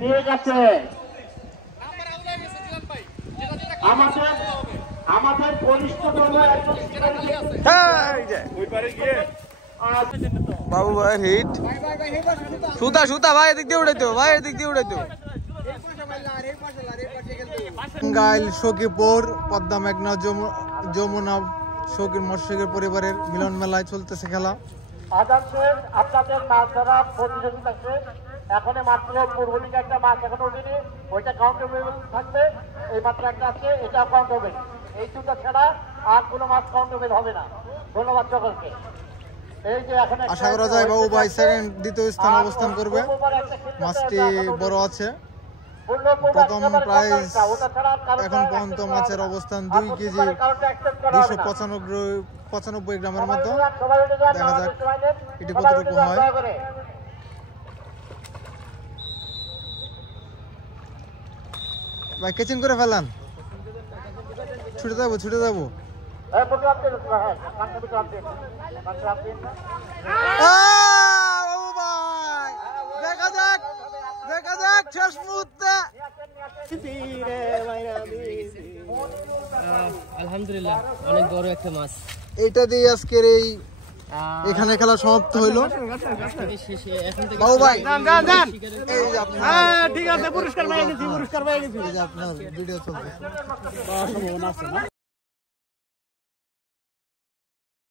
ঠিক আছে, আমাদের বরিষ্ঠ বাবু ভাই হিট সুতা সুতা ভাই এদিক দিয়ে উড়াইতো, ভাই এদিক দিয়ে উড়াইতো। টাঙ্গাইল সখীপুর পদ্মা মেঘনা যমুনা সখীর মৎস্যকের পরিবারের মিলন মেলায় চলতেছে খেলা। আপনাদের মাছ ধরা প্রতিযোগিতা শেষ, এখন মাত্র পূর্ব দিকে একটা মাছ এখন উঠেনি, ওইটা কাউন্টেবল থাকবে। এই মাত্র একটা আছে, এটা কাউন্টেবল। এই দুটো ছাড়া আর কোনো মাছ কাউন্টেবল হবে না। ধন্যবাদ সকলকে। এই যে এখন আশা করা যায় বাবু ভাই সেকেন্ড দ্বিতীয় স্থান অবস্থান করবে। মাছটি বড় আছে। প্রথম প্রাইজ এখন পর্যন্ত মাছের অবস্থান 2 কেজি 295 গ্রামের মতো। দেখা যাক এটি কতটুকু হয়। ভাই কেচিং করে ফেলান, ছুটে যাবো ছুটে যাবো। দেখা যাক দেখা যাক শেষ মুহূর্তে। আলহামদুলিল্লাহ অনেক বড় একটা মাছ। এইটা দিয়ে আজকের এখানে খেলা সমাপ্ত হইলো। বাবু ভাই ঠিক আছে, পুরস্কার পেয়ে গেছি, পুরস্কার পেয়ে গেছি। আপনার ভিডিও চলতেছে।